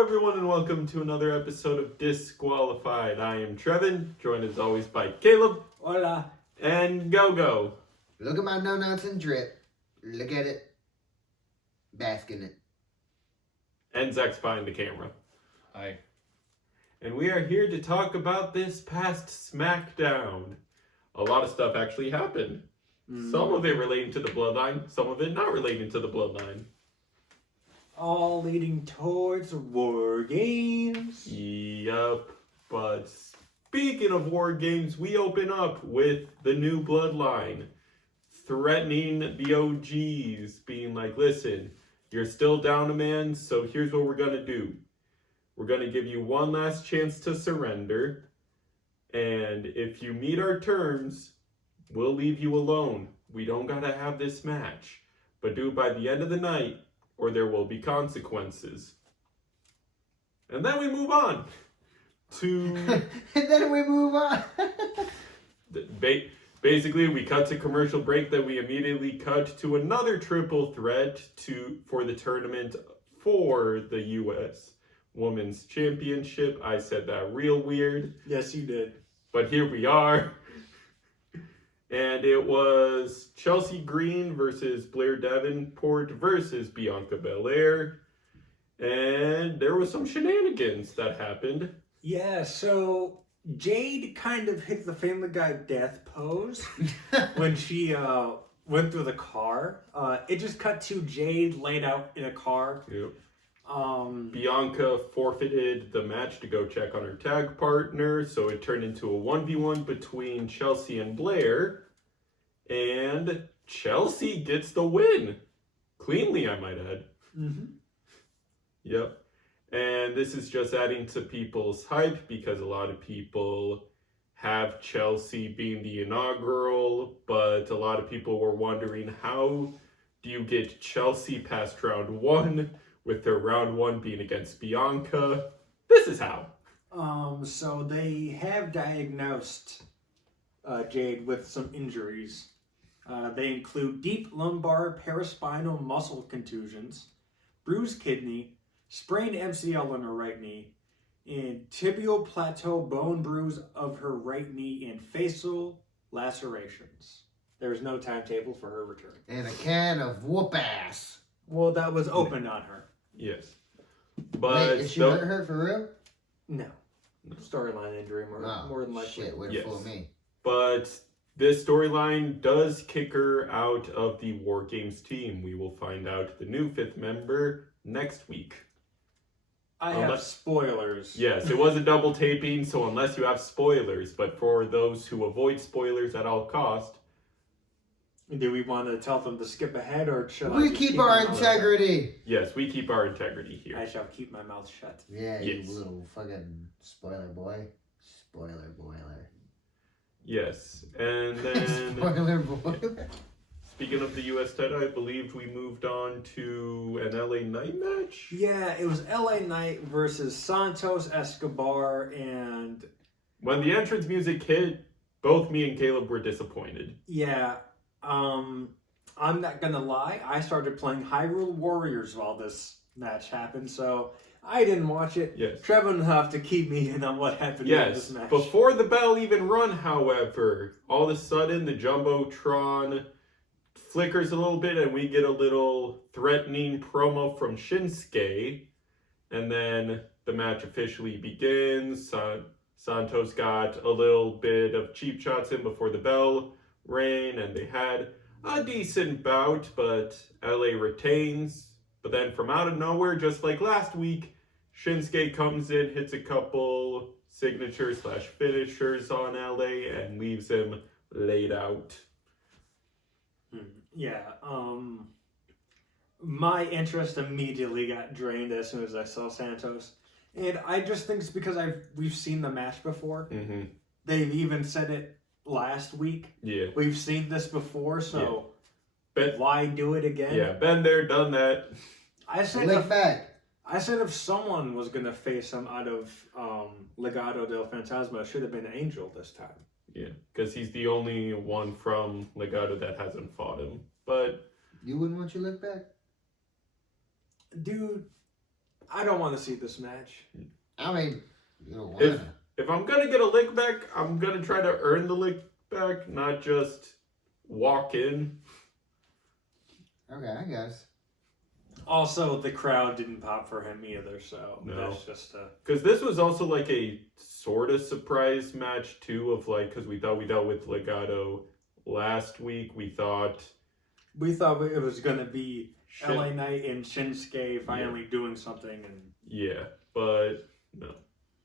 everyone, and welcome to another episode of Disqualified. I am Trevin, joined as always by Caleb. Hola. And Go-Go. Look at my no-nonsense drip. Look at it. Bask in it. And Zach's behind the camera. Hi. And we are here to talk about this past SmackDown. A lot of stuff actually happened. Some of it relating to the bloodline, some of it not relating to the bloodline. All leading towards War Games. Yup. But speaking of War Games, we open up with the new bloodline threatening the OGs, being like, listen, you're still down a man, so here's what we're going to do. We're going to give you one last chance to surrender, and if you meet our terms, we'll leave you alone. We don't got to have this match, but do it by the end of the night, or there will be consequences. And then we move on to... Basically, we cut to commercial break, then we immediately cut to another triple threat for the tournament for the U.S. Women's Championship. I said that real weird. Yes, you did. But here we are. And it was Chelsea Green versus Blair Davenport versus Bianca Belair. And there was some shenanigans that happened. Yeah, so Jade kind of hit the Family Guy death pose when she went through the car. It just cut to Jade laid out in a car. Yep. Bianca forfeited the match to go check on her tag partner, so it turned into a 1v1 between Chelsea and Blair, and Chelsea gets the win. Cleanly, I might add. Mm-hmm. Yep. And this is just adding to people's hype because a lot of people have Chelsea being the inaugural, but a lot of people were wondering, how do you get Chelsea past round one with their round one being against Bianca? This is how. So they have diagnosed Jade with some injuries. They include deep lumbar paraspinal muscle contusions, bruised kidney, sprained MCL on her right knee, and tibial plateau bone bruise of her right knee, and facial lacerations. There was no timetable for her return. And a can of whoop ass. Well, that was opened on her. Yes. But wait, is she hurt for real? No. Storyline injury, more than likely. Shit, way to fool me. But this storyline does kick her out of the War Games team. We will find out the new 5th member next week. I have spoilers. Yes, it was a double taping, so unless you have spoilers, but for those who avoid spoilers at all cost. Do we want to tell them to skip ahead, or should we keep our integrity? Yes, we keep our integrity here. I shall keep my mouth shut. Yeah, yes. You little fucking spoiler boy. Spoiler boiler. Yes, and then... Spoiler boiler. Speaking of the U.S. title, I believe we moved on to an LA Knight match? Yeah, it was LA Knight versus Santos Escobar, and... When the entrance music hit, both me and Caleb were disappointed. Yeah, I'm not gonna lie, I started playing Hyrule Warriors while this match happened, so I didn't watch it. Yes. Trevor will have to keep me in on what happened in this match. Before the bell even run, however, all of a sudden the Jumbotron flickers a little bit and we get a little threatening promo from Shinsuke, and then the match officially begins. Santos got a little bit of cheap shots in before the bell rang, and they had a decent bout, but LA retains. But then from out of nowhere, just like last week, Shinsuke comes in, hits a couple signatures/finishers on LA, and leaves him laid out. Yeah, my interest immediately got drained as soon as I saw Santos. And I just think it's because we've seen the match before. Mm-hmm. They've even said it last week. Yeah. We've seen this before, so yeah. Why do it again? Yeah, been there, done that. I said if someone was going to face him out of Legado del Fantasma, it should have been Angel this time. Yeah, because he's the only one from Legado that hasn't fought him. But you wouldn't want your look back? Dude, I don't want to see this match. I mean, you don't want If to. if I'm gonna get a lick back, I'm gonna try to earn the lick back, not just walk in. Okay, I guess. Also, the crowd didn't pop for him either, so No. that's just Because this was also like a sort of surprise match too, of like, because we thought we dealt with Legato last week. We thought it was gonna be Shin- LA Knight and Shinsuke finally doing something, and yeah, but no.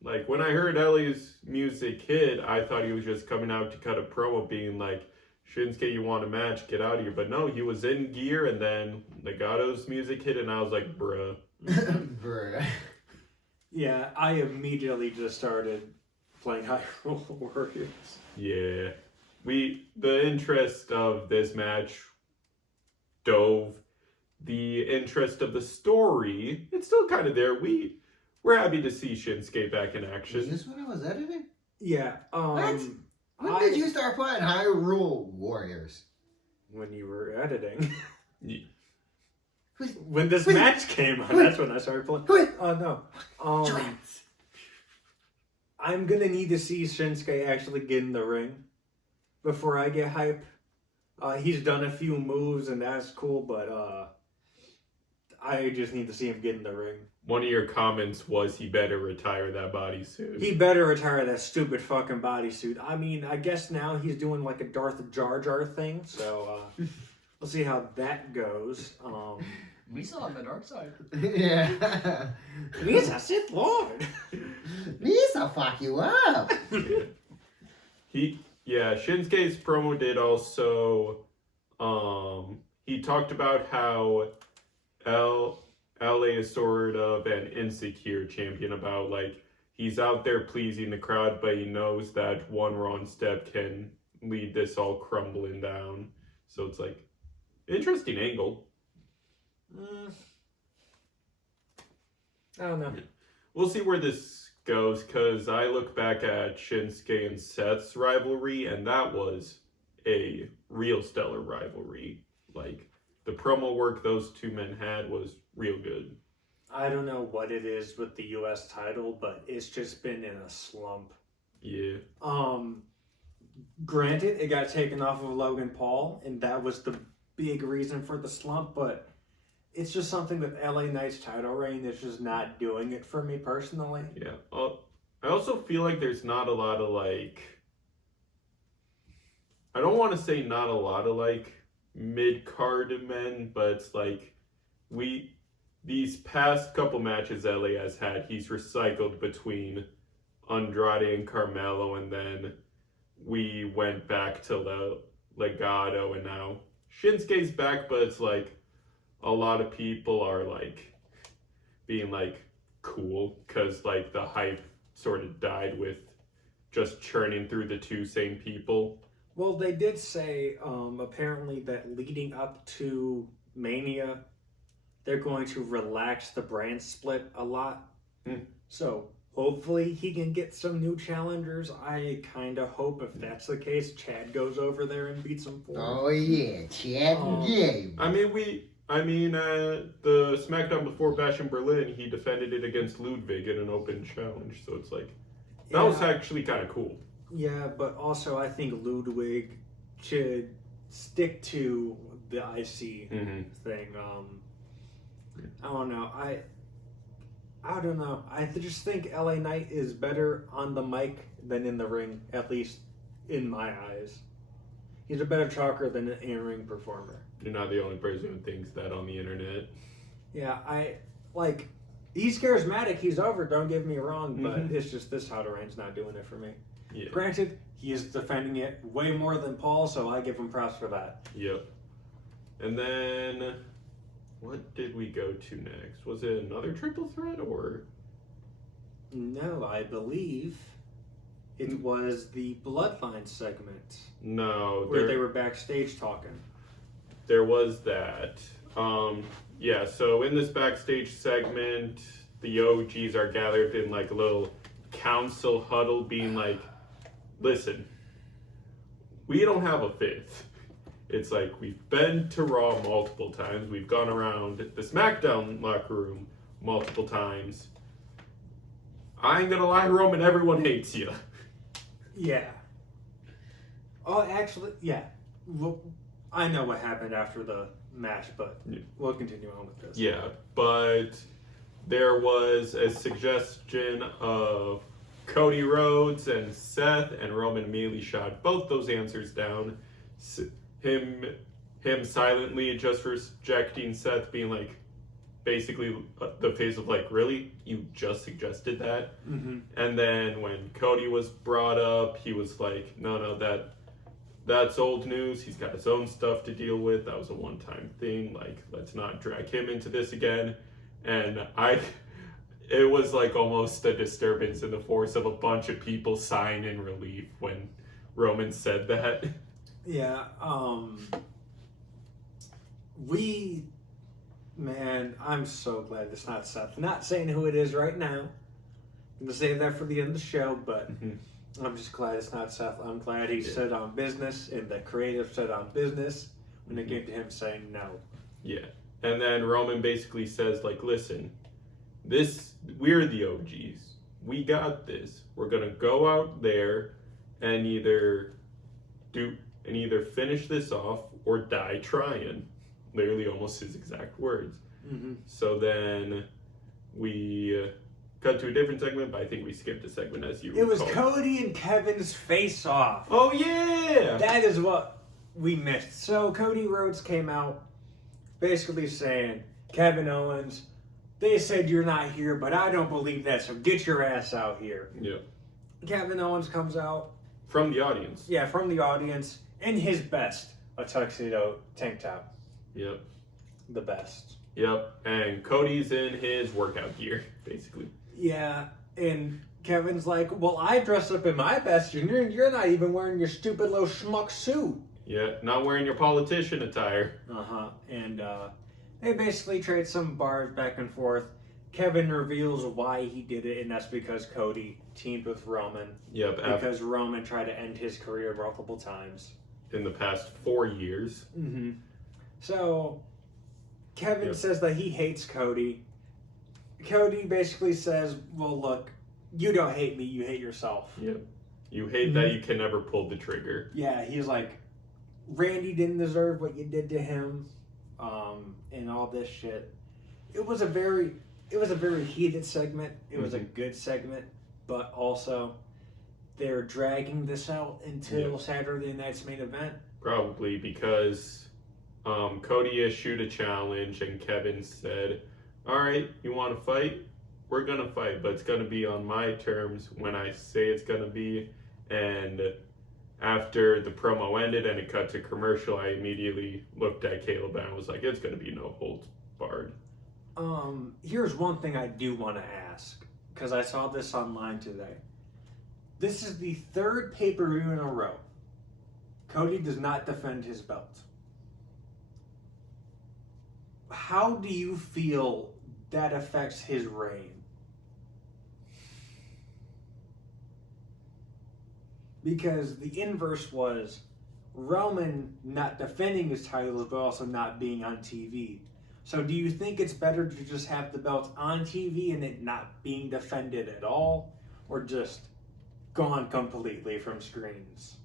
Like when I heard Ellie's music hit, I thought he was just coming out to cut a promo, being like, "Shinsuke, you want a match? Get out of here!" But no, he was in gear, and then Legato's music hit, and I was like, "Bruh." Bruh. yeah, I immediately just started playing Hyrule Warriors. Yeah, the interest of this match dove. The interest of the story, it's still kind of there. We're happy to see Shinsuke back in Is action. this when I was editing? Yeah. What? When did you start playing Hyrule Warriors? When you were editing. Yeah. When this match came on, that's when I started playing. Oh no. Drats. I'm gonna need to see Shinsuke actually get in the ring before I get hype. He's done a few moves and that's cool, but I just need to see him get in the ring. One of your comments was he better retire that bodysuit. He better retire that stupid fucking bodysuit. I mean, I guess now he's doing like a Darth Jar Jar thing, so we'll see how that goes. We saw on the dark side. Yeah. He's a Sith Lord. Misa fuck you up. Shinsuke's promo did also. He talked about how LA is sort of an insecure champion, about like he's out there pleasing the crowd, but he knows that one wrong step can lead this all crumbling down. So it's like interesting angle. I don't know. We'll see where this goes, because I look back at Shinsuke and Seth's rivalry, and that was a real stellar rivalry. Like, the promo work those two men had was real good. I don't know what it is with the U.S. title, but it's just been in a slump. Yeah. Granted, it got taken off of Logan Paul, and that was the big reason for the slump, but it's just something with LA Knight's title reign is just not doing it for me personally. Yeah. I also feel like there's not a lot of, like... I don't want to say not a lot of, like, mid-card men, but it's like... These past couple matches LA has had, he's recycled between Andrade and Carmelo, and then we went back to the Legato, and now Shinsuke's back, but it's like a lot of people are like being like cool because like the hype sort of died with just churning through the two same people. Well, they did say apparently that leading up to Mania, they're going to relax the brand split a lot. So hopefully he can get some new challengers. I kind of hope if that's the case, Chad goes over there and beats him for Oh yeah, Chad Gabe. The SmackDown before Bash in Berlin, he defended it against Ludwig in an open challenge. So it's like, that was actually kind of cool. Yeah, but also I think Ludwig should stick to the IC thing. I don't know. I don't know. I just think LA Knight is better on the mic than in the ring, at least in my eyes. He's a better talker than an in-ring performer. You're not the only person who thinks that on the internet. Yeah, he's charismatic, he's over, don't get me wrong, but it's just this title reign's not doing it for me. Yeah. Granted, he is defending it way more than Paul, so I give him props for that. Yep. And then, what did we go to next? Was it another triple threat, or? No, I believe it was the Bloodline segment. No. Where they were backstage talking. There was that. So in this backstage segment, the OGs are gathered in like a little council huddle being like, listen, we don't have a fifth. It's like, we've been to Raw multiple times. We've gone around the SmackDown locker room multiple times. I ain't gonna lie, Roman, everyone hates you. Yeah. Oh, actually, yeah. Well, I know what happened after the match, but we'll continue on with this. Yeah, but there was a suggestion of Cody Rhodes and Seth, and Roman immediately shot both those answers down. Him silently just rejecting Seth, being like, basically the face of like, really? You just suggested that? Mm-hmm. And then when Cody was brought up, he was like, no, that's old news. He's got his own stuff to deal with. That was a one-time thing. Like, let's not drag him into this again. And it was like almost a disturbance in the force of a bunch of people sighing in relief when Roman said that. Yeah, man, I'm so glad it's not Seth. Not saying who it is right now. I'm going to save that for the end of the show, but I'm just glad it's not Seth. I'm glad he stood on business, and the creative stood on business when it came to him saying no. Yeah. And then Roman basically says, like, listen, we're the OGs. We got this. We're going to go out there and either finish this off or die trying. Literally almost his exact words. Mm-hmm. So then we cut to a different segment, but I think we skipped a segment as you It was recall. Cody and Kevin's face-off. Oh, yeah! That is what we missed. So Cody Rhodes came out basically saying, Kevin Owens, they said you're not here, but I don't believe that, so get your ass out here. Yeah. Kevin Owens comes out. From the audience. Yeah, from the audience, in his best, a tuxedo tank top. Yep. The best. Yep. And Cody's in his workout gear, basically. Yeah, and Kevin's like, well, I dress up in my best, and you're not even wearing your stupid little schmuck suit. Yeah, not wearing your politician attire. Uh-huh. And they basically trade some bars back and forth. Kevin reveals why he did it, and that's because Cody teamed with Roman. Yep. Because Roman tried to end his career multiple times. In the past 4 years. Mm-hmm. So, Kevin says that he hates Cody. Cody basically says, well, look, you don't hate me, you hate yourself. Yep. You hate that you can never pull the trigger. Yeah, he's like, Randy didn't deserve what you did to him, and all this shit. It was a very heated segment. It was a good segment, but also they're dragging this out until Saturday night's main event. Probably because Cody issued a challenge and Kevin said, all right, you want to fight? We're going to fight, but it's going to be on my terms when I say it's going to be. And after the promo ended and it cut to commercial, I immediately looked at Caleb and I was like, it's going to be no holds barred. Here's one thing I do want to ask, because I saw this online today. This is the third pay-per-view in a row. Cody does not defend his belt. How do you feel that affects his reign? Because the inverse was Roman not defending his titles, but also not being on TV. So do you think it's better to just have the belt on TV and it not being defended at all? Or just gone completely from screens?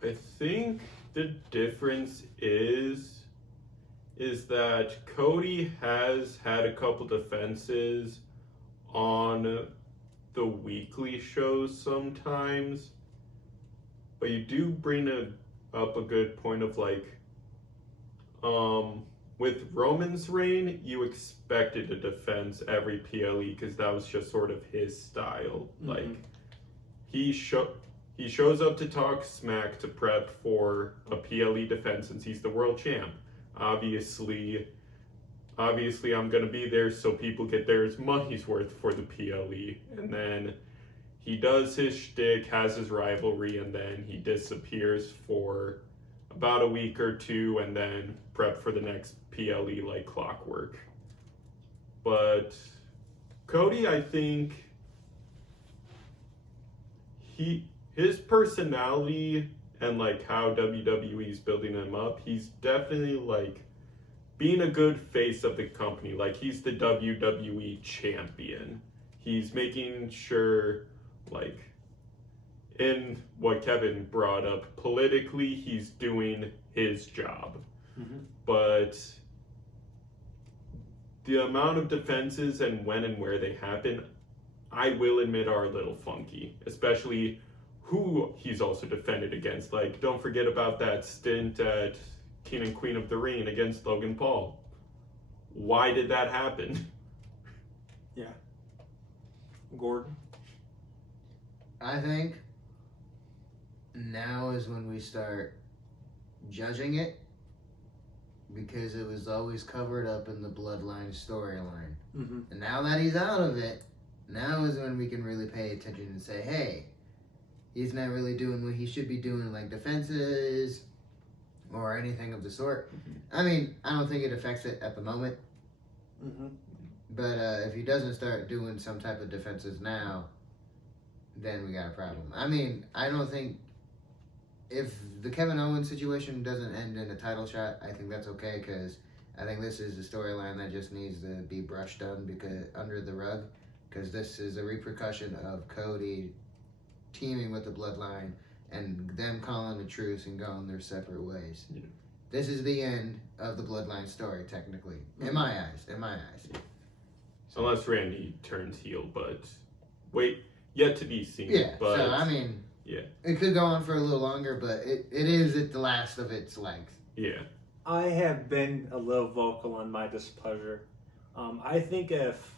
I think the difference is that Cody has had a couple defenses on the weekly shows sometimes, but you do bring up a good point of like, with Roman's reign, you expected a defense every PLE because that was just sort of his style. Mm-hmm. Like, he shows up to talk smack to prep for a PLE defense since he's the world champ. Obviously I'm going to be there so people get their money's worth for the PLE. And then he does his shtick, has his rivalry, and then he disappears for about a week or two and then prep for the next PLE like clockwork. But Cody, I think his personality and like how WWE is building him up, he's definitely like being a good face of the company. Like, he's the WWE champion. He's making sure, like, in what Kevin brought up, politically, he's doing his job. Mm-hmm. But the amount of defenses and when and where they happen, I will admit, are a little funky. Especially who he's also defended against. Like, don't forget about that stint at King and Queen of the Ring against Logan Paul. Why did that happen? Yeah. Gordon? I think now is when we start judging it, because it was always covered up in the Bloodline storyline. Mm-hmm. And now that he's out of it, now is when we can really pay attention and say, hey, he's not really doing what he should be doing, like defenses or anything of the sort. Mm-hmm. I mean, I don't think it affects it at the moment. Mm-hmm. But if he doesn't start doing some type of defenses now, then we got a problem. I mean, I don't think if the Kevin Owens situation doesn't end in a title shot, I think that's okay, because I think this is a storyline that just needs to be brushed under the rug, because this is a repercussion of Cody teaming with the Bloodline and them calling a truce and going their separate ways. Yeah. This is the end of the Bloodline story, technically, in my eyes. Unless Randy turns heel, but wait, yet to be seen. Yeah, but so I mean, yeah, it could go on for a little longer, but it is at the last of its legs. yeah. I have been a little vocal on my displeasure. I think if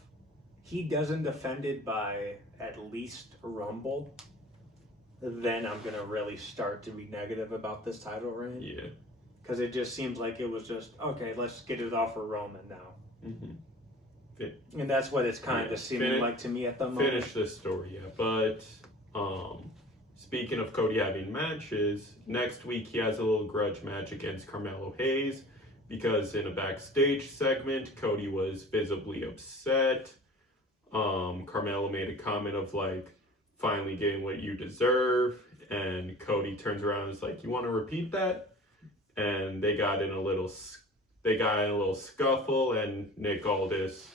he doesn't defend it by at least Rumble, then I'm going to really start to be negative about this title reign. Yeah. Because it just seems like it was just, okay, let's get it off for Roman now. Mm-hmm. And that's what it's kind Yeah. of seeming like to me at the moment. Finish this story, yeah. But speaking of Cody having matches, next week he has a little grudge match against Carmelo Hayes, because in a backstage segment, Cody was visibly upset. Carmelo made a comment of like, finally getting what you deserve, and Cody turns around and is like, you want to repeat that? And they got in a little scuffle, and Nick Aldis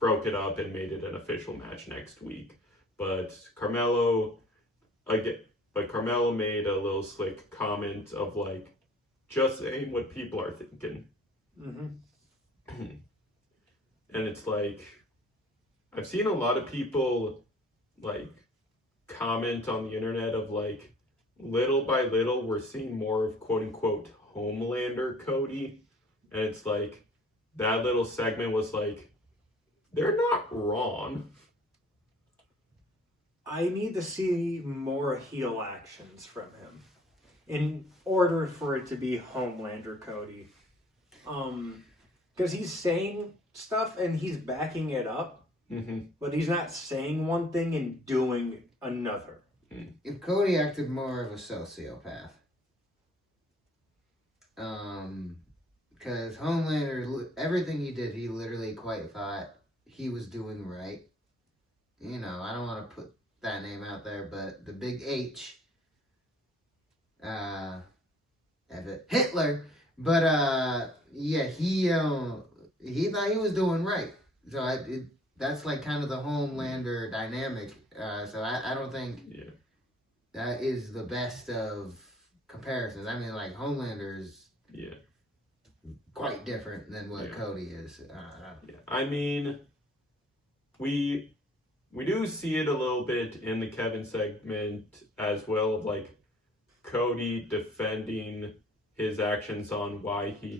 broke it up and made it an official match next week. But Carmelo made a little slick comment of like, just saying what people are thinking. Mm-hmm. And it's like, I've seen a lot of people like comment on the internet of like, little by little we're seeing more of quote unquote Homelander Cody. And it's like, that little segment was like, they're not wrong. I need to see more heel actions from him in order for it to be Homelander Cody. Because he's saying stuff and he's backing it up, but he's not saying one thing and doing another. If Cody acted more of a sociopath, because Homelander, everything he did, he literally quite thought he was doing right. You know, I don't want to put that name out there, but the big H, Hitler, but yeah, he thought he was doing right. So that's like kind of the Homelander dynamic. So I don't think that is the best of comparisons. I mean, like, Homelander is quite different than what Cody is. I mean, we do see it a little bit in the Kevin segment as well, of like Cody defending his actions on why he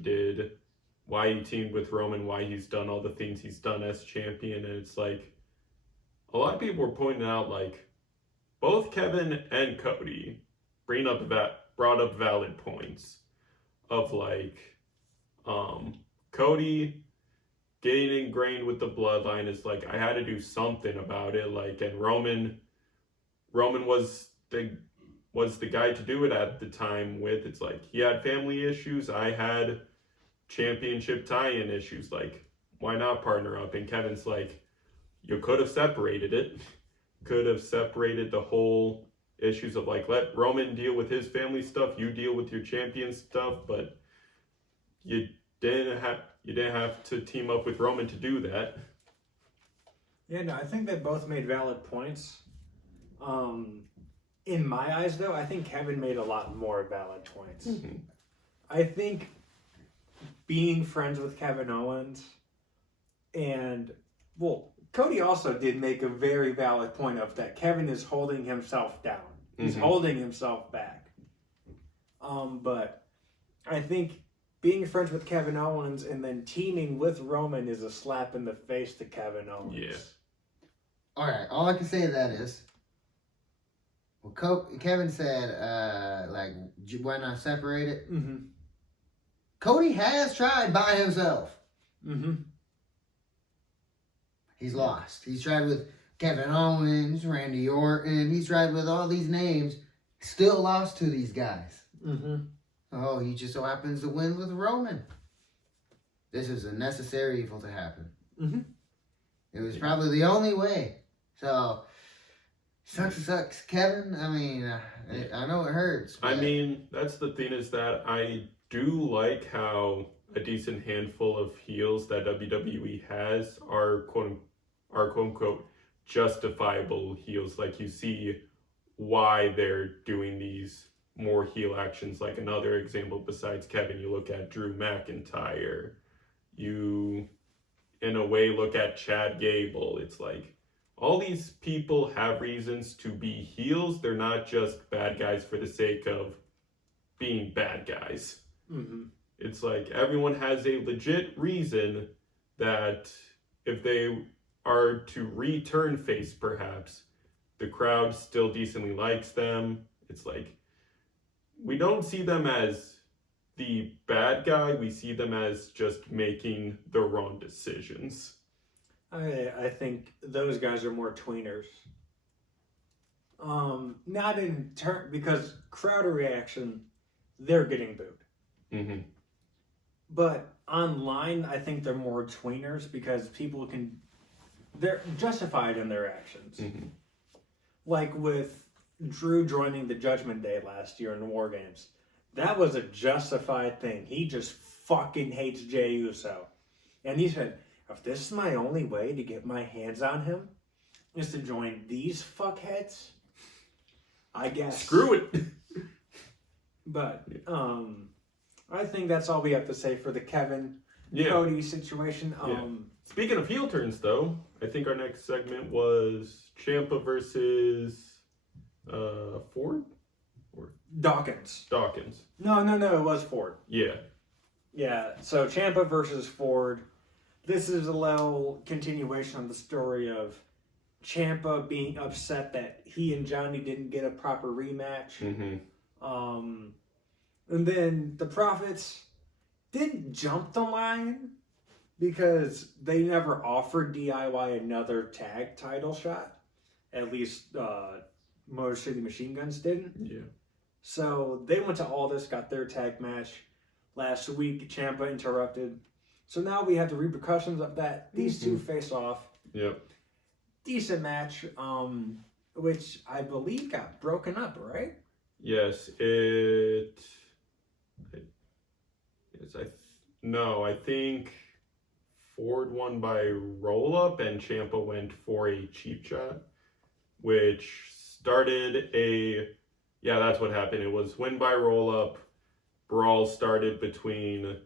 teamed with Roman, why he's done all the things he's done as champion. And it's like, a lot of people were pointing out like, both Kevin and Cody brought up valid points of like, Cody getting ingrained with the bloodline is like, I had to do something about it. Like, and Roman was the guy to do it at the time with. It's like, he had family issues. I had championship tie-in issues. Like, why not partner up? And Kevin's like, you could have separated it. Could have separated the whole issues of like, let Roman deal with his family stuff. You deal with your champion stuff. But you didn't have, You didn't have to team up with Roman to do that. Yeah, no, I think they both made valid points. In my eyes, though, I think Kevin made a lot more valid points. Mm-hmm. I think being friends with Kevin Owens and, well, Cody also did make a very valid point of that Kevin is holding himself down. He's holding himself back. But I think being friends with Kevin Owens and then teaming with Roman is a slap in the face to Kevin Owens. Yeah. All right, all I can say to that is, well, Kevin said, like, why not separate it? Mm-hmm. Cody has tried by himself. Mm-hmm. He's lost. He's tried with Kevin Owens, Randy Orton. He's tried with all these names. Still lost to these guys. Mm-hmm. Oh, he just so happens to win with Roman. This is a necessary evil to happen. Mm-hmm. It was probably the only way. So, sucks, Kevin. I mean, I know it hurts. I mean, that's the thing is that I do like how a decent handful of heels that WWE has are quote unquote justifiable heels. Like you see why they're doing these more heel actions. Like another example besides Kevin, you look at Drew McIntyre. You, in a way, look at Chad Gable. It's like all these people have reasons to be heels. They're not just bad guys for the sake of being bad guys. Mm-hmm. It's like everyone has a legit reason that if they are to return face, perhaps, the crowd still decently likes them. It's like we don't see them as the bad guy. We see them as just making the wrong decisions. I think those guys are more tweeners. Not in turn because crowd reaction, they're getting booed. Mm-hmm. But online, I think they're more tweeners because they're justified in their actions. Mm-hmm. Like with Drew joining the Judgment Day last year in War Games. That was a justified thing. He just fucking hates Jey Uso. And he said, if this is my only way to get my hands on him, is to join these fuckheads, I guess. Screw it. But, I think that's all we have to say for the Kevin Cody situation. Speaking of heel turns, though, I think our next segment was Ciampa versus Ford? Dawkins. No, it was Ford. Yeah. Yeah, so Ciampa versus Ford. This is a little continuation of the story of Ciampa being upset that he and Johnny didn't get a proper rematch. Mm-hmm. And then the Profits didn't jump the line because they never offered DIY another tag title shot. At least Motor City Machine Guns didn't. Yeah. So they went to Aldis, got their tag match. Last week, Ciampa interrupted. So now we have the repercussions of that. These two face off. Yep. Decent match, which I believe got broken up, right? Yes, I think Ford won by roll up and Ciampa went for a cheap shot, which started that's what happened. It was win by roll up. Brawl started between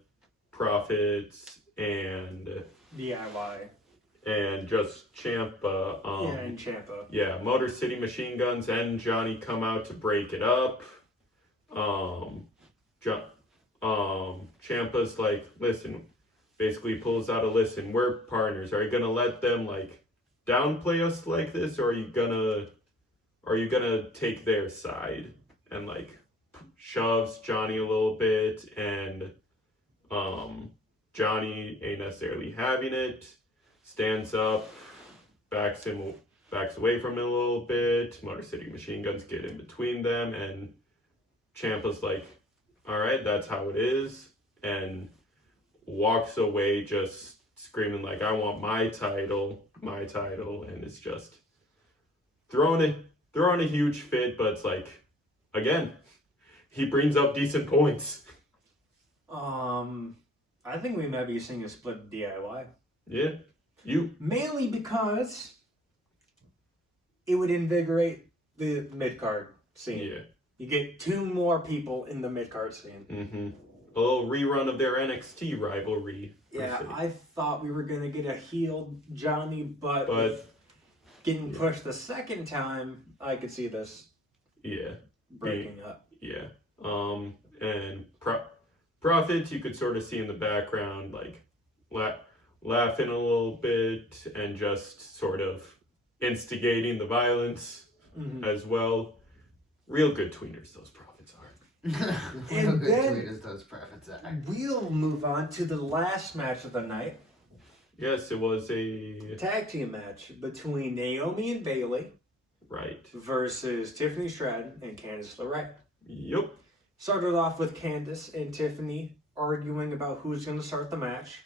Profits and DIY. And just Ciampa. And Ciampa. Yeah, Motor City Machine Guns and Johnny come out to break it up. Ciampa's like, listen, basically pulls out a listen, we're partners. Are you gonna let them like downplay us like this, or are you gonna take their side? And like shoves Johnny a little bit, and Johnny ain't necessarily having it. Stands up, backs away from it a little bit. Motor City Machine Guns get in between them, and Ciampa's like, all right, that's how it is, and walks away just screaming like, I want my title, and it's just throwing a huge fit, but it's like, again, he brings up decent points. I think we might be seeing a split DIY. Yeah. You. Mainly because it would invigorate the mid-card scene. Yeah. You get 2 more people in the mid-card scene. Mm-hmm. A little rerun of their NXT rivalry. Yeah, I thought we were going to get a heel Johnny, but with getting pushed the second time, I could see this breaking up. Yeah. And Profit, you could sort of see in the background, like, laughing a little bit and just sort of instigating the violence as well. Real good tweeners, those Profits are. And good then tweeters those Profits are. we'll move on to the last match of the night. Yes, it was a Tag team match between Naomi and Bayley versus Tiffany Stratton and Candice LeRae. Yep. Started off with Candice and Tiffany arguing about who's going to start the match,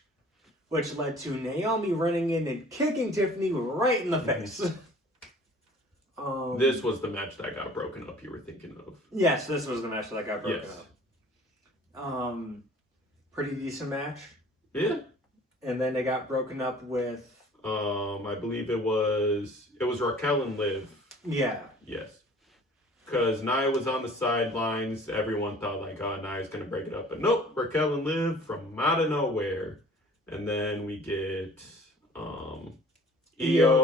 which led to Naomi running in and kicking Tiffany right in the face. This was the match that got broken up you were thinking of. Yes, this was the match that got broken up. Pretty decent match. Yeah. And then they got broken up with... I believe it was Raquel and Liv. Yeah. Yes. Because Nia was on the sidelines. Everyone thought, like, oh, Nia's going to break it up. But nope, Raquel and Liv from out of nowhere. And then we get Io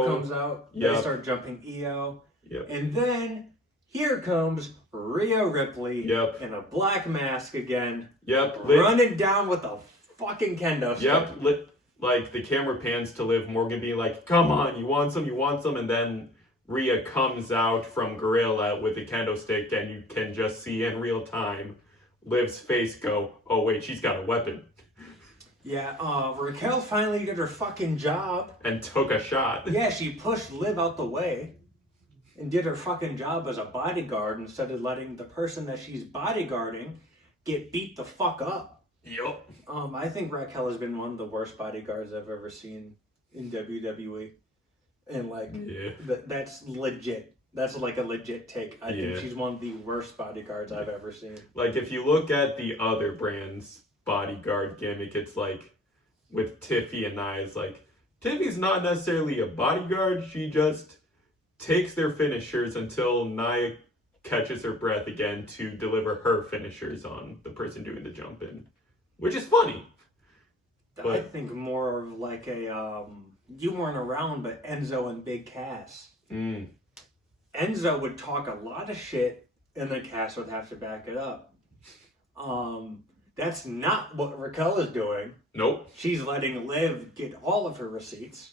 comes out. Yep. They start jumping Io. Yep. And then here comes Rhea Ripley Yep. in a black mask again. Yep. Running down with a fucking kendo stick. Yep. Like, the camera pans to Liv Morgan being like, come on, you want some? And then Rhea comes out from Gorilla with a kendo stick, and you can just see in real time Liv's face go, oh, wait, she's got a weapon. Yeah, Raquel finally did her fucking job. And took a shot. Yeah, she pushed Liv out the way and did her fucking job as a bodyguard instead of letting the person that she's bodyguarding get beat the fuck up. Yup. I think Raquel has been one of the worst bodyguards I've ever seen in WWE. And, like, that's legit. That's, like, a legit take. I think she's one of the worst bodyguards I've ever seen. Like, if you look at the other brands' bodyguard gimmick, it's like, with Tiffy and Nia, it's like, Tiffy's not necessarily a bodyguard. She just takes their finishers until Nia catches her breath again to deliver her finishers on the person doing the jump in. Which is funny. I think more of like a, you weren't around, but Enzo and Big Cass. Enzo would talk a lot of shit, and then Cass would have to back it up. That's not what Raquel is doing. Nope. She's letting Liv get all of her receipts,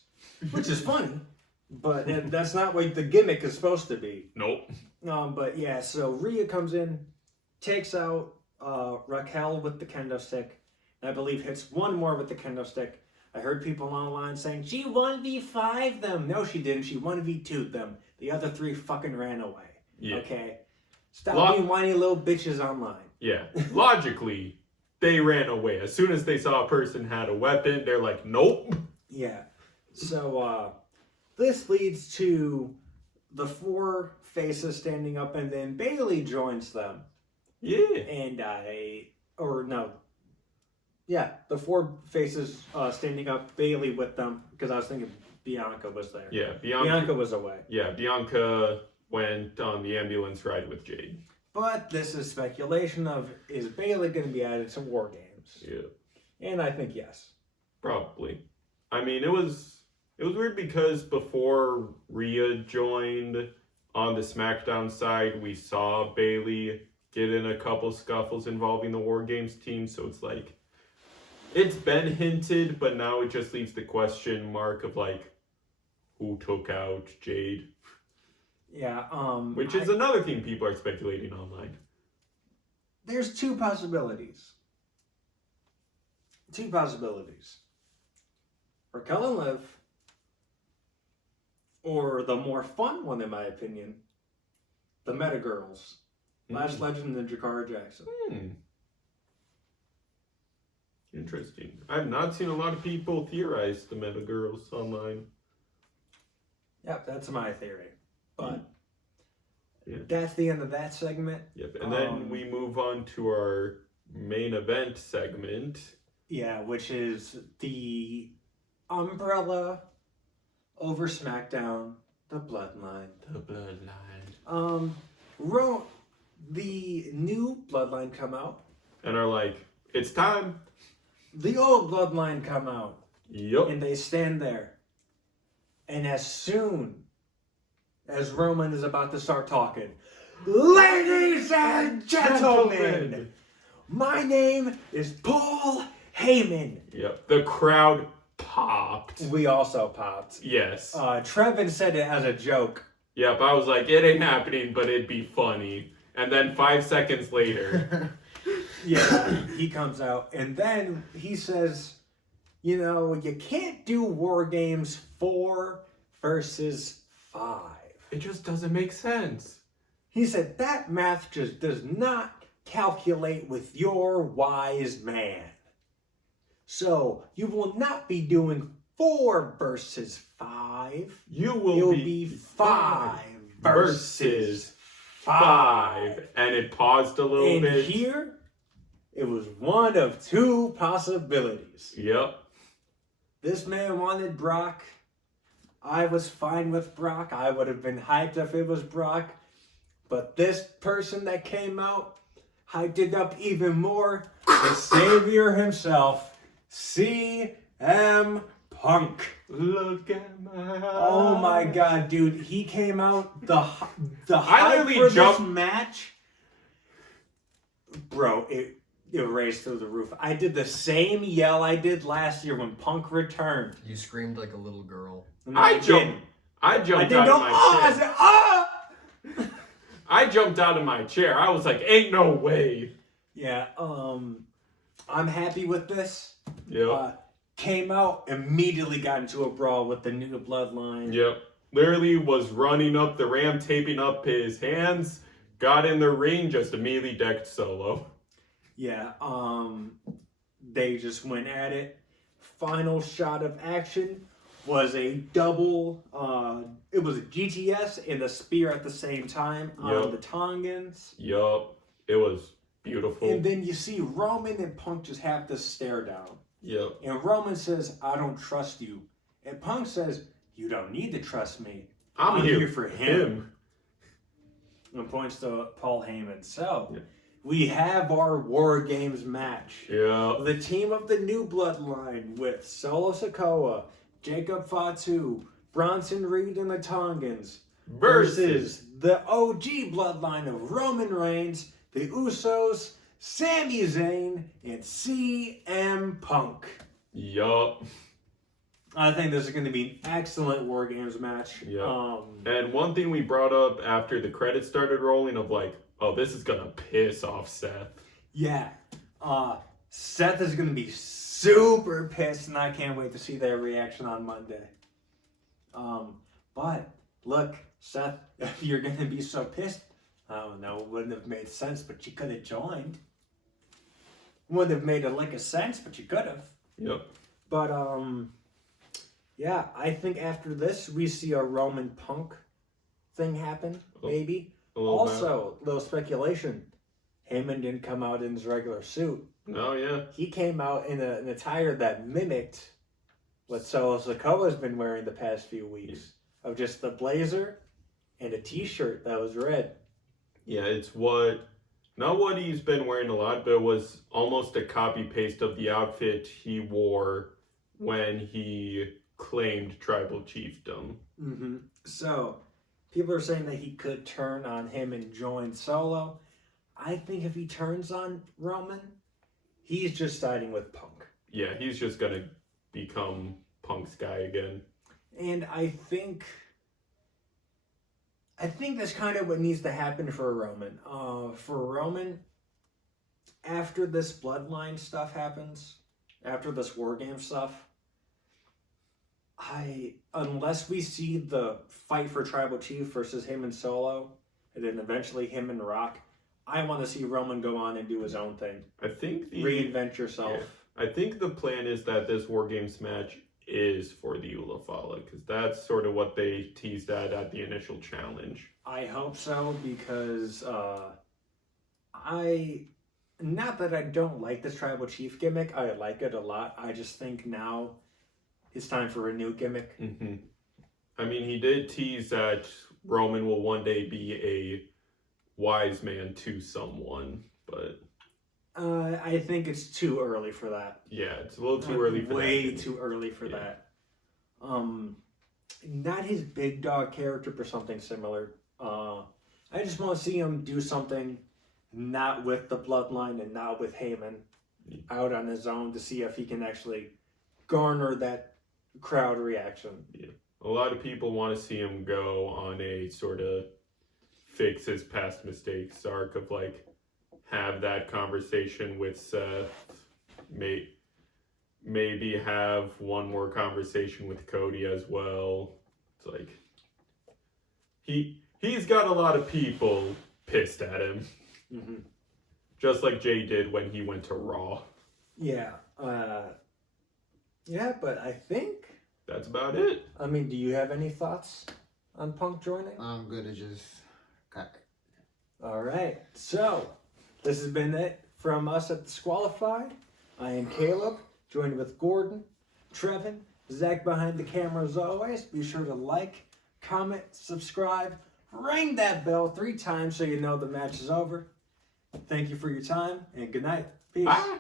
which is funny, but that's not what the gimmick is supposed to be. Nope. But yeah, so Rhea comes in, takes out Raquel with the kendo stick, and I believe hits one more with the kendo stick. I heard people online saying, she 1v5'd them. No, she didn't. She 1v2'd them. The other 3 fucking ran away. Yeah. Okay? Stop being whiny little bitches online. Yeah. Logically, they ran away. As soon as they saw a person had a weapon, they're like, nope. Yeah. So, this leads to the 4 faces standing up, and then Bayley joins them. Yeah. And the 4 faces standing up, Bayley with them, because I was thinking Bianca was there. Yeah, Bianca was away. Yeah, Bianca went on the ambulance ride with Jade. But this is speculation of, is Bayley going to be added to War Games? Yeah. And I think yes. Probably. I mean, it was weird because before Rhea joined on the SmackDown side, we saw Bayley get in a couple scuffles involving the War Games team, so it's like, it's been hinted, but now it just leaves the question mark of like, who took out Jade? Yeah, which is another thing people are speculating online. There's 2 possibilities. 2 possibilities. Raquel and Liv, or the more fun one in my opinion, the Meta Girls. Lash Legend and Jakara Jackson. Interesting. I've not seen a lot of people theorize the Meta Girls online. Yep, that's my theory. But that's the end of that segment. Yep, and then we move on to our main event segment. Yeah, which is the umbrella over SmackDown, the Bloodline. The Bloodline. The new Bloodline come out. And are like, it's time. The old Bloodline come out. Yup. And they stand there. And as soon as Roman is about to start talking, ladies and gentlemen, my name is Paul Heyman. Yep. The crowd popped. We also popped. Yes. Trevin said it as a joke. Yep. I was like, it ain't happening, but it'd be funny. And then 5 seconds later. Yeah, he comes out. And then he says, you know, you can't do War Games 4 versus 5. It just doesn't make sense. He said that math just does not calculate with your wise man. So you will not be doing 4 versus 5. You It will will be be 5 versus 5. And it paused a little And bit. here, it was one of 2 possibilities. Yep. This man wanted Brock. I was fine with Brock. I would have been hyped if it was Brock. But this person that came out hyped it up even more. The savior himself, CM Punk. Look at my Oh my god, dude. He came out, the I hype literally for jumped- this match. Bro, it raised through the roof. I did the same yell I did last year when Punk returned. You screamed like a little girl. And I did. jumped I out didn't of go, my oh! I chair. said, oh! I jumped out of my chair. I was like, ain't no way. Yeah, I'm happy with this. Yep. Came out, immediately got into a brawl with the new bloodline. Yep. Literally was running up the ramp, taping up his hands, got in the ring, just immediately decked Solo. Yeah, they just went at it. Final shot of action was a double, it was a GTS and a spear at the same time on Yep. the Tongans. Yup. It was beautiful. And then you see Roman and Punk just have this stare down. Yep. And Roman says, I don't trust you. And Punk says, you don't need to trust me. I'm here for him. And points to Paul Heyman. So, Yeah. we have our War Games match. Yeah. The team of the new bloodline with Solo Sikoa, Jacob Fatu, Bronson Reed and the Tongans versus the OG bloodline of Roman Reigns, the Usos, Sami Zayn, and CM Punk. Yup. I think this is going to be an excellent War Games match. Yeah. And one thing we brought up after the credits started rolling of like, oh, this is gonna piss off Seth. Yeah. Seth is going to be super pissed, and I can't wait to see their reaction on Monday. But, look, Seth, if you're going to be so pissed, I don't know, it wouldn't have made sense, but you could have joined. Wouldn't have made a lick of sense, but you could have. Yep. But, yeah, I think after this, we see a Roman Punk thing happen, maybe. A little Also, little speculation. Heyman didn't come out in his regular suit. bit. Oh yeah. He came out in an attire that mimicked what Solo Sikoa's been wearing the past few weeks. Of just the blazer and a t-shirt that was red. Yeah, it's not what he's been wearing a lot, but it was almost a copy paste of the outfit he wore when he claimed tribal chiefdom. Mm-hmm. So, people are saying that he could turn on him and join Solo. I think if he turns on Roman, he's just siding with Punk. Yeah, he's just gonna become Punk's guy again. And I think that's kind of what needs to happen for Roman. For Roman, after this bloodline stuff happens, after this War Game stuff, unless we see the fight for Tribal Chief versus him and Solo, and then eventually him and Rock, I want to see Roman go on and do his own thing. I think Reinvent yourself. I think the plan is that this War Games match is for the Ulafala, because that's sort of what they teased at the initial challenge. I hope so, because not that I don't like this tribal chief gimmick. I like it a lot. I just think now it's time for a new gimmick. Mm-hmm. I mean, he did tease that Roman will one day be a wise man to someone, but I think it's too early for that. yeah, it's a little too early for that. Way too early for that. Not his big dog character, but something similar. I just want to see him do something not with the bloodline and not with Heyman, out on his own to see if he can actually garner that crowd reaction. Yeah. A lot of people want to see him go on a sort of fix his past mistakes arc of like have that conversation with Seth, maybe have one more conversation with Cody as well. It's like he's got a lot of people pissed at him. Mm-hmm. Just like Jay did when he went to Raw. Yeah. Yeah, but I think... That's about it. I mean, do you have any thoughts on Punk joining? I'm good to just cut it. All right. So, this has been it from us at Disqualified. I am Caleb, joined with Gordon, Trevin, Zach behind the camera as always. Be sure to like, comment, subscribe, ring that bell 3 times so you know the match is over. Thank you for your time, and good night. Peace. Bye.